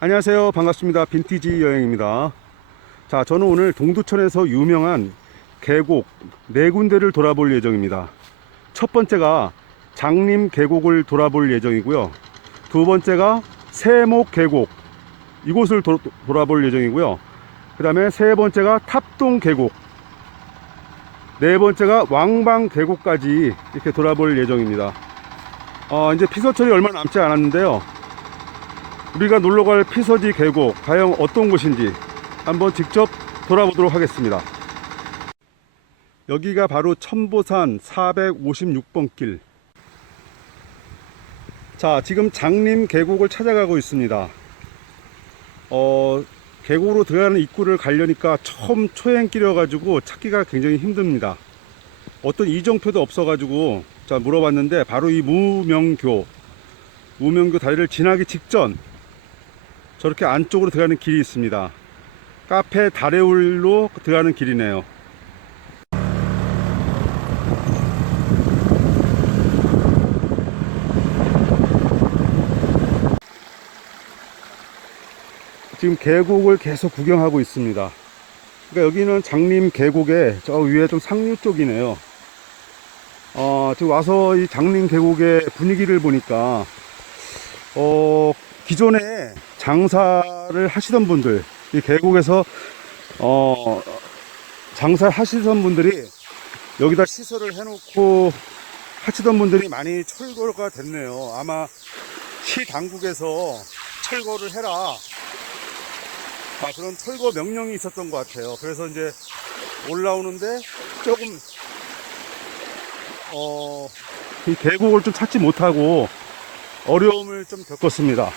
안녕하세요. 반갑습니다. 빈티지 여행입니다. 자, 저는 오늘 동두천에서 유명한 계곡 네 군데를 돌아볼 예정입니다. 첫 번째가 장림 계곡을 돌아볼 예정이고요. 두 번째가 세목 계곡 이곳을 도, 돌아볼 예정이고요. 그 다음에 세 번째가 탑동 계곡 네 번째가 왕방 계곡까지 이렇게 돌아볼 예정입니다. 어, 이제 피서철이 얼마 남지 않았는데요. 우리가 놀러 갈 피서지 계곡 과연 어떤 곳인지 한번 직접 돌아보도록 하겠습니다. 여기가 바로 천보산 456번 길. 자, 지금 장림 계곡을 찾아가고 있습니다. 어, 계곡으로 들어가는 입구를 가려니까 처음 초행길이어가지고 찾기가 굉장히 힘듭니다. 어떤 이정표도 없어가지고 자 물어봤는데 바로 이 무명교 무명교 다리를 지나기 직전 저렇게 안쪽으로 들어가는 길이 있습니다. 카페 다레울로 들어가는 길이네요. 지금 계곡을 계속 구경하고 있습니다. 그러니까 여기는 장림 계곡의 저 위에 좀 상류 쪽이네요. 어, 지금 와서 이 장림 계곡의 분위기를 보니까 어, 기존에 장사를 하시던 분들, 이 계곡에서 어, 장사를 하시던 분들이 여기다 시설을 해놓고 하시던 분들이 많이 철거가 됐네요. 아마 시 당국에서 철거를 해라. 아, 그런 철거 명령이 있었던 것 같아요. 그래서 이제 올라오는데 조금 어, 이 계곡을 좀 찾지 못하고 어려움을 좀 겪었습니다.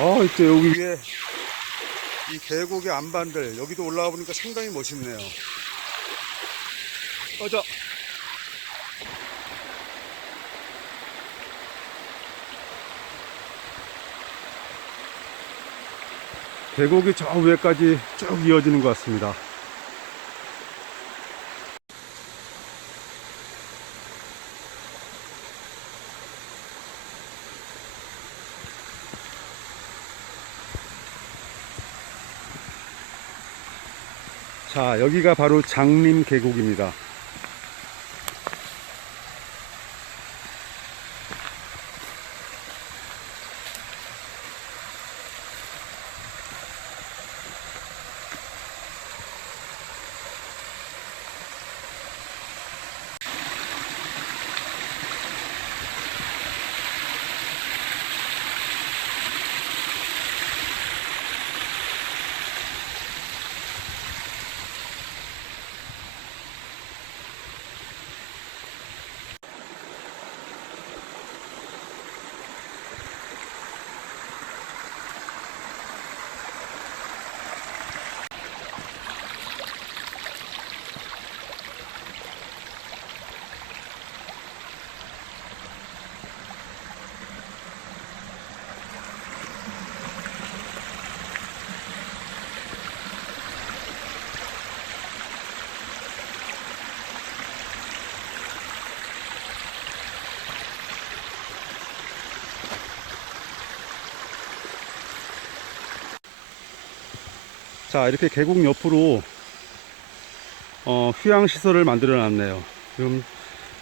어, 이제 여기 위에 이 계곡의 안반들 여기도 올라와 보니까 상당히 멋있네요. 어저 계곡이 저 위에까지 쭉 이어지는 것 같습니다. 자, 여기가 바로 장림 계곡입니다. 자, 이렇게 계곡 옆으로 어, 휴양시설을 만들어 놨네요. 지금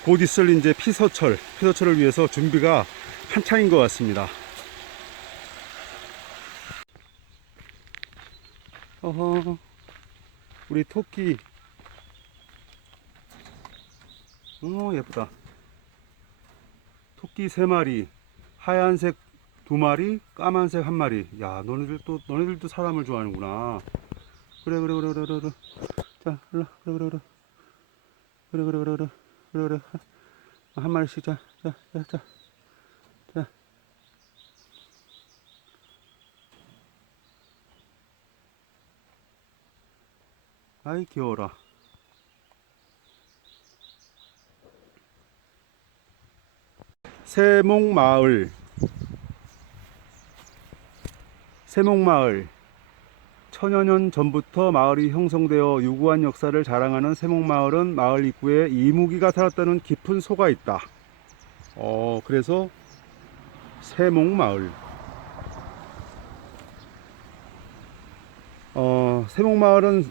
곧 있을 이제 피서철, 피서철을 위해서 준비가 한창인 것 같습니다. 어허, 우리 토끼. 어, 예쁘다. 토끼 세 마리, 하얀색 두 마리, 까만색 한 마리. 야, 너네들 또, 너네들도 사람을 좋아하는구나. 그래, 그래, 그래, 그래, 그래. 자, 일로, 와. 그래, 그래, 그래. 그래, 그래, 그래, 그래. 그래, 그래. 한 마리씩, 자, 자, 자, 자. 자. 아이, 귀여워라. 세목마을 세목마을 천여 년 전부터 마을이 형성되어 유구한 역사를 자랑하는 세목마을은 마을 입구에 이무기가 살았다는 깊은 소가 있다. 어, 그래서 세목마을. 어, 세목마을은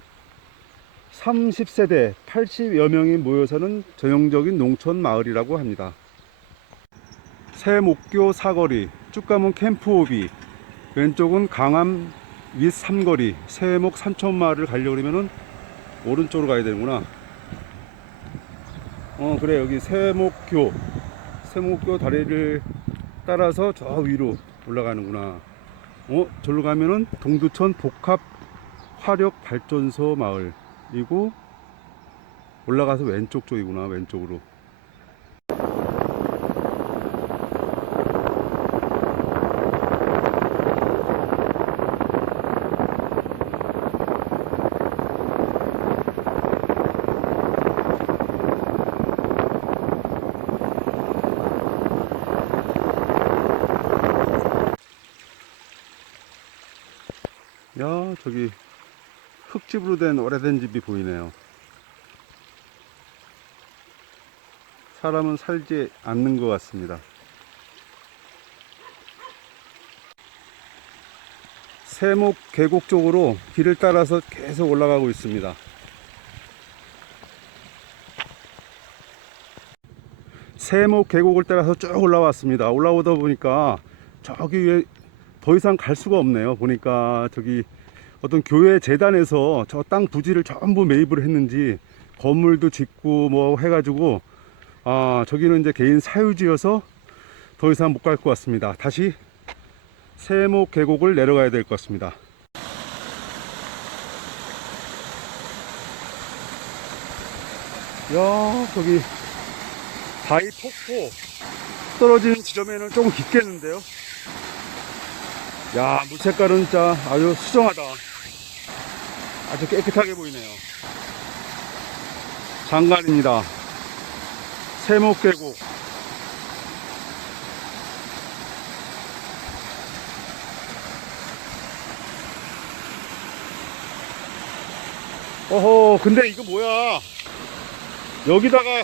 30세대 80여 명이 모여 사는 전형적인 농촌 마을이라고 합니다. 세목교 사거리, 쭉 가면 캠프 오비, 왼쪽은 강암 윗 삼거리, 세목 산천마을을 가려고 그러면은 오른쪽으로 가야 되는구나. 어, 그래, 여기 세목교, 세목교 다리를 따라서 저 위로 올라가는구나. 어, 저로 가면은 동두천 복합 화력 발전소 마을이고 올라가서 왼쪽 쪽이구나, 왼쪽으로. 야, 저기 흙집으로 된 오래된 집이 보이네요. 사람은 살지 않는 것 같습니다. 세목 계곡 쪽으로 길을 따라서 계속 올라가고 있습니다. 세목 계곡을 따라서 쭉 올라왔습니다. 올라오다 보니까 저기 위에 더 이상 갈 수가 없네요. 보니까 저기 어떤 교회 재단에서 저 땅 부지를 전부 매입을 했는지 건물도 짓고 뭐 해가지고 아 저기는 이제 개인 사유지여서 더 이상 못 갈 것 같습니다. 다시 세목 계곡을 내려가야 될 것 같습니다. 야 저기 바위 폭포 떨어지는 지점에는 조금 깊겠는데요. 야, 물 색깔은 진짜 아주 수정하다. 아주 깨끗하게 보이네요. 장관입니다. 세목계곡. 어허, 근데 이거 뭐야? 여기다가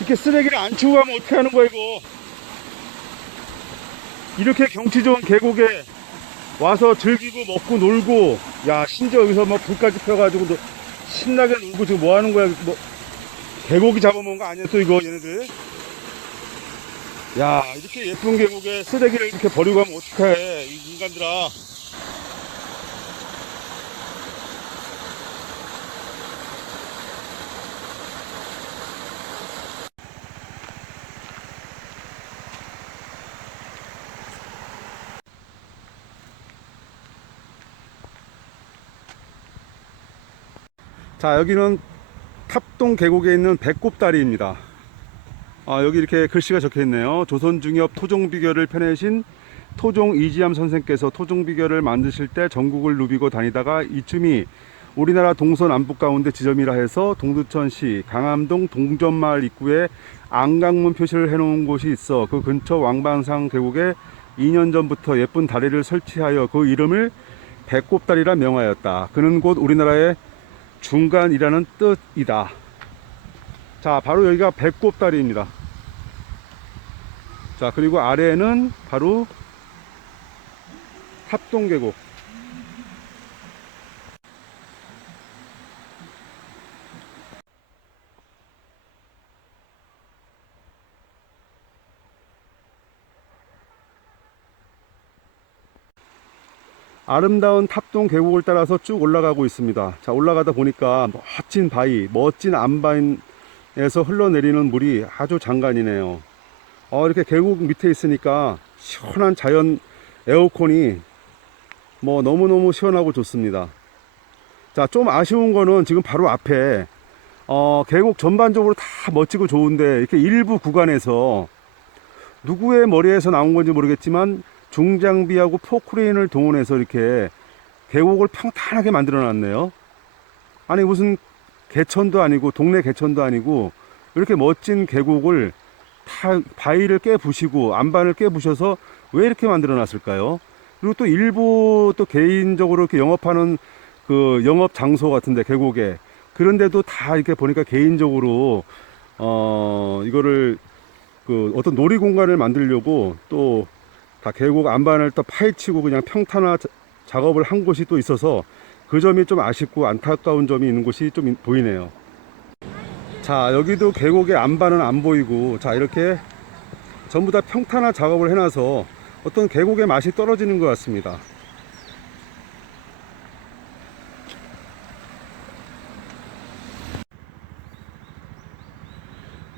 이렇게 쓰레기를 안 치고 가면 어떻게 하는 거야, 이거? 이렇게 경치 좋은 계곡에 와서 즐기고 먹고 놀고 야 심지어 여기서 뭐 불까지 펴가지고 너 신나게 놀고 지금 뭐 하는 거야? 뭐 계곡이 잡아먹은 거 아니야 또 이거 얘네들? 야 이렇게 예쁜 계곡에 쓰레기를 이렇게 버리고 가면 어떡해 이 인간들아 자 여기는 탑동 계곡에 있는 배꼽다리입니다 아, 여기 이렇게 글씨가 적혀 있네요 조선중엽 토종비결을 펴내신 토종 이지암 선생께서 토종비결을 만드실 때 전국을 누비고 다니다가 이쯤이 우리나라 동서남북 가운데 지점이라 해서 동두천시 강암동 동전마을 입구에 안강문 표시를 해놓은 곳이 있어 그 근처 왕방상 계곡에 2년 전부터 예쁜 다리를 설치하여 그 이름을 배꼽다리라 명하였다. 그는 곧 우리나라의 중간이라는 뜻이다. 자, 바로 여기가 배꼽다리입니다. 자, 그리고 아래에는 바로 합동계곡. 아름다운 탑동 계곡을 따라서 쭉 올라가고 있습니다. 자, 올라가다 보니까 멋진 바위, 멋진 안바인에서 흘러내리는 물이 아주 장관이네요. 어, 이렇게 계곡 밑에 있으니까 시원한 자연 에어컨이 뭐 너무너무 시원하고 좋습니다. 자, 좀 아쉬운 거는 지금 바로 앞에 어, 계곡 전반적으로 다 멋지고 좋은데 이렇게 일부 구간에서 누구의 머리에서 나온 건지 모르겠지만 중장비하고 포크레인을 동원해서 이렇게 계곡을 평탄하게 만들어 놨네요. 아니 무슨 개천도 아니고 동네 개천도 아니고 이렇게 멋진 계곡을 다 바위를 깨 부시고 안반을 깨 부셔서 왜 이렇게 만들어 놨을까요? 그리고 또 일부 또 개인적으로 이렇게 영업하는 그 영업 장소 같은데 계곡에 그런데도 다 이렇게 보니까 개인적으로 어 이거를 그 어떤 놀이 공간을 만들려고 또 다 계곡 안반을 또 파헤치고 그냥 평탄화 자- 작업을 한 곳이 또 있어서 그 점이 좀 아쉽고 안타까운 점이 있는 곳이 좀 이- 보이네요. 자 여기도 계곡의 안반은 안 보이고 자 이렇게 전부 다 평탄화 작업을 해놔서 어떤 계곡의 맛이 떨어지는 것 같습니다.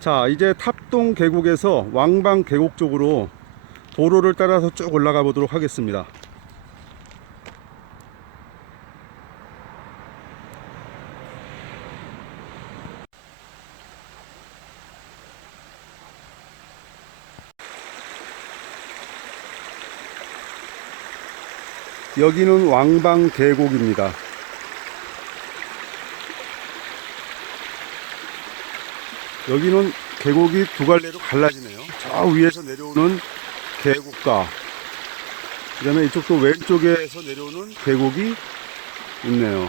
자 이제 탑동 계곡에서 왕방 계곡 쪽으로 도로를 따라서 쭉 올라가 보도록 하겠습니다. 여기는 왕방 계곡입니다. 여기는 계곡이 두 갈래로 갈라지네요. 저 위에서 내려오는 계곡과 그다음에 이쪽도 왼쪽에서 내려오는 계곡이 있네요.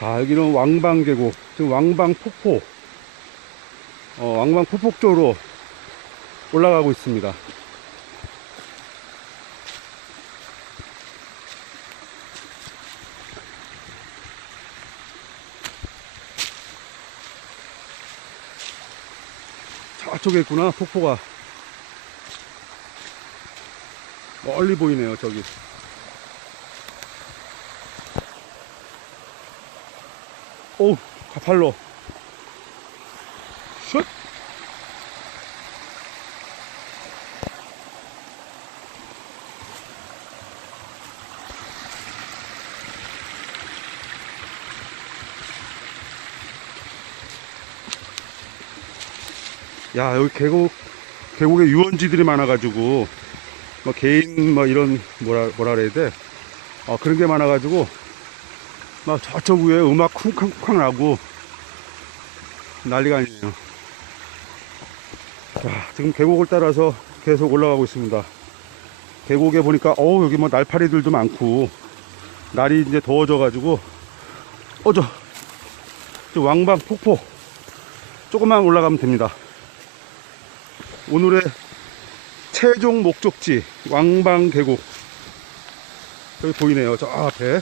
자, 여기는 왕방 계곡, 지금 왕방 폭포, 어, 왕방 폭포 쪽으로 올라가고 있습니다. 저쪽에 있구나, 폭포가. 멀리 보이네요, 저기. 오우, 가팔로. 슛! 야, 여기 계곡, 계곡에 유원지들이 많아가지고, 뭐 개인 뭐 이런 뭐라, 뭐라 그래야 돼? 어, 그런 게 많아가지고, 막 저쪽 위에 음악 쿵쾅쿵쾅 나고 난리가 아니네요. 자, 지금 계곡을 따라서 계속 올라가고 있습니다. 계곡에 보니까 어우 여기 뭐 날파리들도 많고 날이 이제 더워져 가지고 어저 저 왕방 폭포 조금만 올라가면 됩니다. 오늘의 최종 목적지 왕방 계곡 여기 보이네요. 저 앞에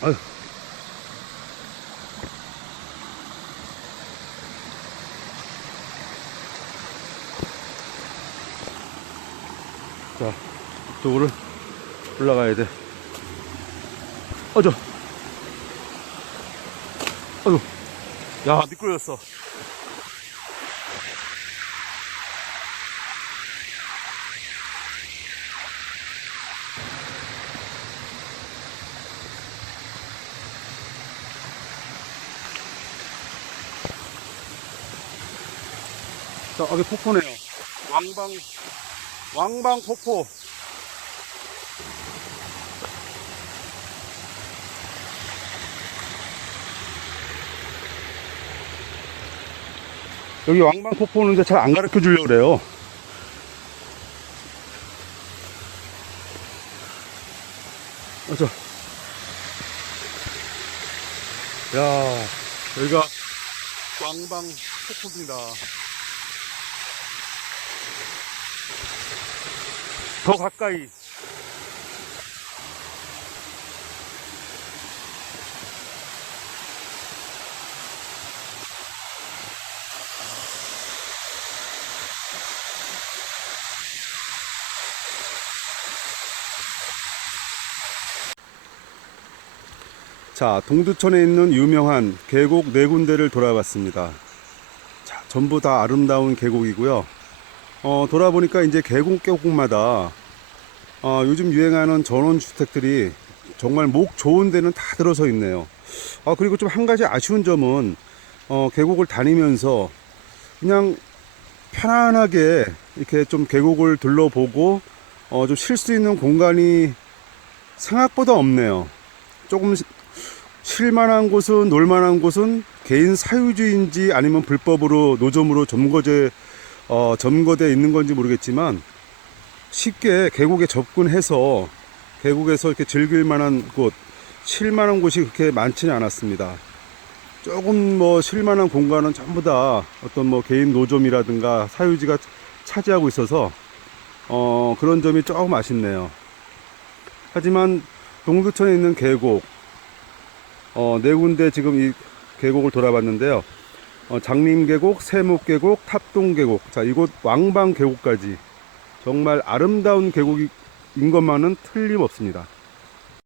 아유. 자, 이쪽으로 올라가야 돼. 어저. 아유. 야, 미끄러졌어. 자, 여기 폭포네요. 왕방, 왕방 폭포. 여기 왕방 폭포는 잘 안 가르쳐 주려고 그래요. 어, 저. 야, 여기가 왕방 폭포입니다. 더 가까이. 자, 동두천에 있는 유명한 계곡 네 군데를 돌아봤습니다. 자, 전부 다 아름다운 계곡이고요. 어, 돌아보니까 이제 계곡 계곡마다 어, 요즘 유행하는 전원주택들이 정말 목 좋은 데는 다 들어서 있네요. 아, 그리고 좀 한 가지 아쉬운 점은 어, 계곡을 다니면서 그냥 편안하게 이렇게 좀 계곡을 둘러보고 어, 좀 쉴 수 있는 공간이 생각보다 없네요. 조금 시- 쉴만한 곳은 놀만한 곳은 개인 사유지인지 아니면 불법으로 노점으로 점거제 어, 점거돼 있는 건지 모르겠지만 쉽게 계곡에 접근해서 계곡에서 이렇게 즐길 만한 곳, 쉴 만한 곳이 그렇게 많지는 않았습니다. 조금 뭐 쉴 만한 공간은 전부 다 어떤 뭐 개인 노점이라든가 사유지가 차지하고 있어서 어, 그런 점이 조금 아쉽네요. 하지만 동두천에 있는 계곡, 어, 네 군데 지금 이 계곡을 돌아봤는데요. 어, 장림계곡, 세목계곡, 탑동계곡, 자 이곳 왕방계곡까지 정말 아름다운 계곡인 것만은 틀림없습니다.